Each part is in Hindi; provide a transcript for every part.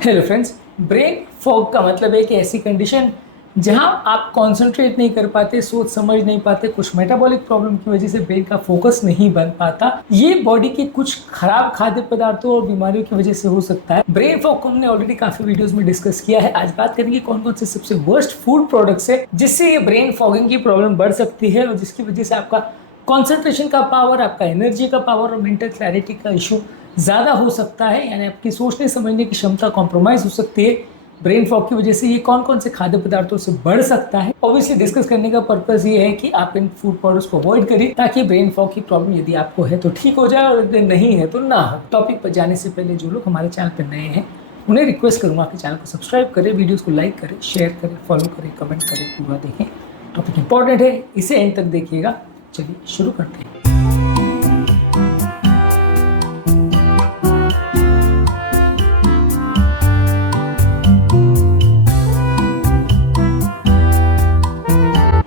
हेलो फ्रेंड्स, ब्रेन फॉग का मतलब है कि ऐसी कंडीशन जहां आप कंसंट्रेट नहीं कर पाते, सोच समझ नहीं पाते, कुछ मेटाबॉलिक प्रॉब्लम की वजह से ब्रेन का फोकस नहीं बन पाता। ये बॉडी के कुछ खराब खाद्य पदार्थों और बीमारियों की वजह से हो सकता है। ब्रेन फॉग को हमने ऑलरेडी काफी वीडियोस में डिस्कस किया है। आज बात करेंगे कौन कौन से सबसे वर्स्ट फूड प्रोडक्ट्स है जिससे ये ब्रेन फॉगिंग की प्रॉब्लम बढ़ सकती है और जिसकी वजह से आपका कॉन्सेंट्रेशन का पावर, आपका एनर्जी का पावर और मेंटल क्लैरिटी का इशू ज़्यादा हो सकता है। यानी आपकी सोचने समझने की क्षमता कॉम्प्रोमाइज़ हो सकती है ब्रेन फॉग की वजह से। ये कौन कौन से खाद्य पदार्थों से बढ़ सकता है, ऑब्वियसली डिस्कस करने का पर्पस ये है कि आप इन फूड प्रोडक्ट्स को अवॉइड करिए ताकि ब्रेन फॉग की प्रॉब्लम यदि आपको है तो ठीक हो जाए और यदि नहीं है तो ना हो। टॉपिक पर जाने से पहले जो लोग हमारे चैनल पर नए हैं उन्हें रिक्वेस्ट करूँगा कि चैनल को सब्सक्राइब करें, वीडियोज़ को लाइक करें, शेयर करें, फॉलो करें, कमेंट करें, पूरा देखें। टॉपिक इंपॉर्टेंट है, इसे एंड तक देखिएगा। चलिए शुरू करते हैं।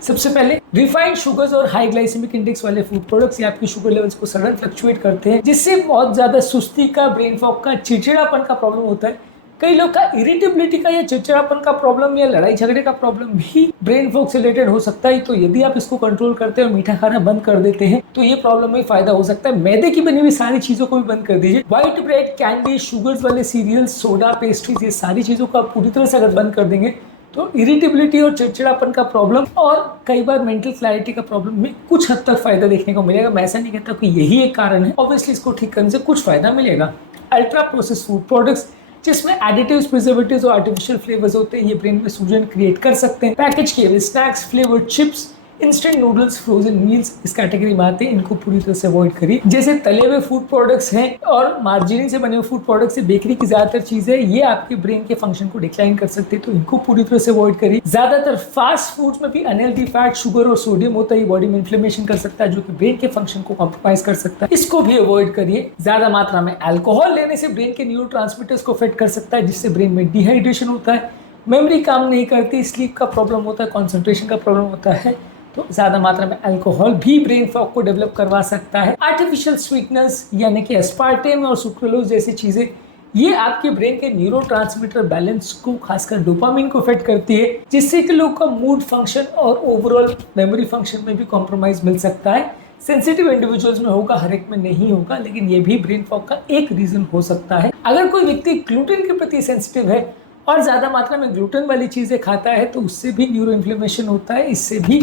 सबसे पहले रिफाइंड शुगर्स और हाई ग्लाइसेमिक इंडेक्स वाले फूड प्रोडक्ट्स ये आपकी शुगर लेवल्स को सडन फ्लक्चुएट करते हैं, जिससे बहुत ज्यादा सुस्ती का, ब्रेन फॉग का, चिड़चिड़ापन का प्रॉब्लम होता है। कई लोग का इरिटेबिलिटी का या चिड़चिड़ापन का प्रॉब्लम या लड़ाई झगड़े का प्रॉब्लम भी ब्रेन फॉग से रिलेटेड हो सकता है। तो यदि आप इसको कंट्रोल करते हैं और मीठा खाना बंद कर देते हैं तो ये प्रॉब्लम में फायदा हो सकता है। मैदे की बनी हुई सारी चीजों को भी बंद कर दीजिए। व्हाइट ब्रेड, कैंडी, शुगर्स वाले सीरियल्स, सोडा, पेस्ट्रीज, ये सारी चीजों को आप पूरी तरह से अगर बंद कर देंगे तो इरिटेबिलिटी और चिड़चिड़ापन का प्रॉब्लम और कई बार मेंटल क्लैरिटी का प्रॉब्लम में कुछ हद तक फायदा देखने को मिलेगा। मैं ऐसा नहीं कहता कि यही एक कारण है, ऑब्वियसली इसको ठीक करने से कुछ फायदा मिलेगा। अल्ट्रा प्रोसेस फूड प्रोडक्ट्स जिसमें एडिटिव्स, प्रिजर्वेटिव्स और आर्टिफिशियल फ्लेवर्स होते हैं, ये ब्रेन में सूजन क्रिएट कर सकते हैं। पैकेज किए हुए snacks, flavoured chips, instant noodles, frozen meals इस कैटेगरी में आते हैं। इनको पूरी तरह से अवॉइड करिए। जैसे तले हुए फूड प्रोडक्ट्स हैं और मार्जिन से बने हुए फूड प्रोडक्ट्स, बेकरी की ज्यादातर चीजें ये आपके ब्रेन के फंक्शन को डिक्लाइन कर सकते हैं, तो इनको पूरी तरह से अवॉइड करिए। ज्यादातर फास्ट फूड्स में भी अनहेल्दी फैट, शुगर और सोडियम होता है, ये बॉडी में इन्फ्लेमेशन कर सकता है जो कि ब्रेन के फंक्शन को कॉम्प्रोमाइज कर सकता है, इसको भी अवॉइड करिए। ज्यादा मात्रा में अल्कोहल लेने से ब्रेन के न्यूरोट्रांसमीटर्स को अफेक्ट कर सकता है, जिससे ब्रेन में डिहाइड्रेशन होता है, मेमोरी काम नहीं करती, स्लीप का प्रॉब्लम होता है, कॉन्सेंट्रेशन का प्रॉब्लम होता है। तो ज्यादा मात्रा में अल्कोहल भी ब्रेन फॉग को डेवलप करवा सकता है। आर्टिफिशियल स्वीटनेस यानी कि एस्पार्टेम और सुक्रोलोज जैसी चीजें ये आपके ब्रेन के न्यूरोट्रांसमीटर बैलेंस को, खासकर डोपामिन को अफेक्ट करती है, जिससे कि लोग का मूड फंक्शन और ओवरऑल मेमोरी फंक्शन में भी कॉम्प्रोमाइज मिल सकता है। सेंसिटिव इंडिविजुअल्स में होगा, हर एक में नहीं होगा, लेकिन ये भी ब्रेन फॉग का एक रीजन हो सकता है। अगर कोई व्यक्ति ग्लूटेन के प्रति सेंसिटिव है और ज्यादा मात्रा में ग्लूटेन वाली चीजें खाता है तो उससे भी न्यूरो इन्फ्लेमेशन होता है, इससे भी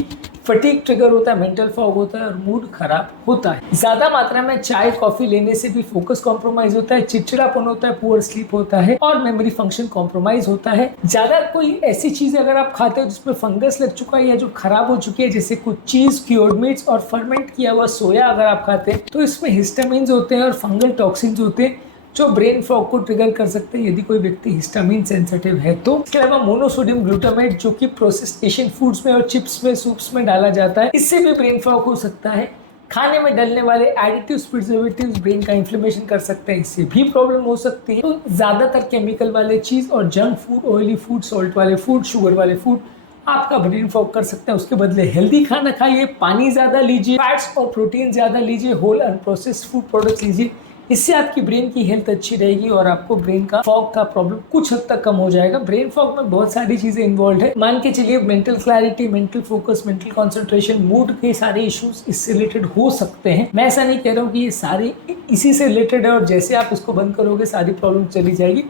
फटीग ट्रिगर होता है, मेंटल फॉग होता है और मूड खराब होता है। ज्यादा मात्रा में चाय कॉफी लेने से भी फोकस कॉम्प्रोमाइज होता है, चिड़चिड़ापन होता है, पुअर स्लीप होता है और मेमोरी फंक्शन कॉम्प्रोमाइज होता है। ज्यादा कोई ऐसी चीज अगर आप खाते हो जिसमें फंगस लग चुका है या जो खराब हो चुकी है, जैसे कुछ चीज, क्योर्ड मीट्स और फर्मेंट किया हुआ सोया अगर आप खाते हैं तो इसमें हिस्टामिन्स होते हैं और फंगल टॉक्सिन्स होते हैं जो ब्रेन फॉग को ट्रिगर कर सकते हैं यदि कोई व्यक्ति हिस्टामिन सेंसिटिव है तो। इसके अलावा मोनोसोडियम ग्लूटामेट जो कि प्रोसेस्ड एशियन फूड्स में और चिप्स में, सूप्स में डाला जाता है, इससे भी ब्रेन फॉग हो सकता है। खाने में डलने वाले एडिटिव्स, प्रिजर्वेटिव्स ब्रेन का इन्फ्लेमेशन कर सकते हैं, इससे भी प्रॉब्लम हो सकती है। तो ज्यादातर केमिकल वाले चीज और junk food, oily food, salt वाले फूड, शुगर वाले फूड आपका ब्रेन फॉग कर सकते हैं। उसके बदले हेल्दी खाना खाइए, पानी ज्यादा लीजिए, फैट्स और प्रोटीन ज्यादा लीजिए, होल अनप्रोसेस्ड फूड प्रोडक्ट्स लीजिए। इससे आपकी ब्रेन की हेल्थ अच्छी रहेगी और आपको ब्रेन का फॉग का प्रॉब्लम कुछ हद तक कम हो जाएगा। ब्रेन फॉग में बहुत सारी चीजें इन्वॉल्व है, मान के चलिए mental clarity, mental focus, mental concentration, mood के सारे इश्यूज इससे रिलेटेड हो सकते हैं। मैं ऐसा नहीं कह रहा हूँ कि ये सारे इसी से रिलेटेड है और जैसे आप इसको बंद करोगे सारी प्रॉब्लम चली जाएगी,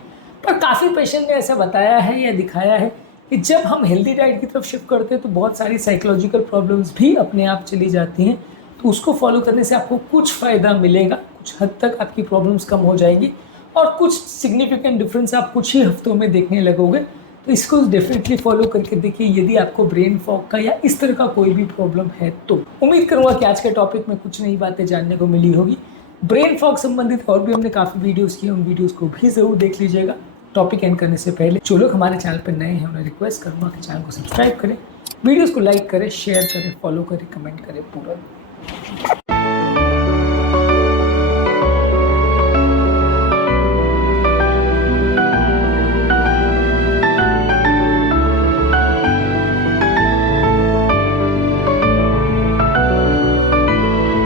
पर काफी पेशेंट ने ऐसा बताया है या दिखाया है कि जब हम हेल्दी डाइट की तरफ शिफ्ट करते हैं तो बहुत सारी साइकोलॉजिकल प्रॉब्लम्स भी अपने आप चली जाती हैं। तो उसको फॉलो करने से आपको कुछ फायदा मिलेगा, कुछ हद तक आपकी प्रॉब्लम्स कम हो जाएंगी और कुछ सिग्निफिकेंट डिफरेंस आप कुछ ही हफ्तों में देखने लगोगे। तो इसको डेफिनेटली फॉलो करके देखिए यदि आपको ब्रेन फॉग का या इस तरह का कोई भी प्रॉब्लम है तो। उम्मीद करूंगा कि आज के टॉपिक में कुछ नई बातें जानने को मिली होगी। ब्रेन फॉग संबंधित और भी हमने काफ़ी वीडियोज़ किए, उन वीडियोज़ को भी ज़रूर देख लीजिएगा। टॉपिक एंड करने से पहले जो लोग हमारे चैनल पर नए हैं उन्हें रिक्वेस्ट करूँगा कि चैनल को सब्सक्राइब करें, वीडियोज़ को लाइक करें, शेयर करें, फॉलो करें, कमेंट करें, पूरा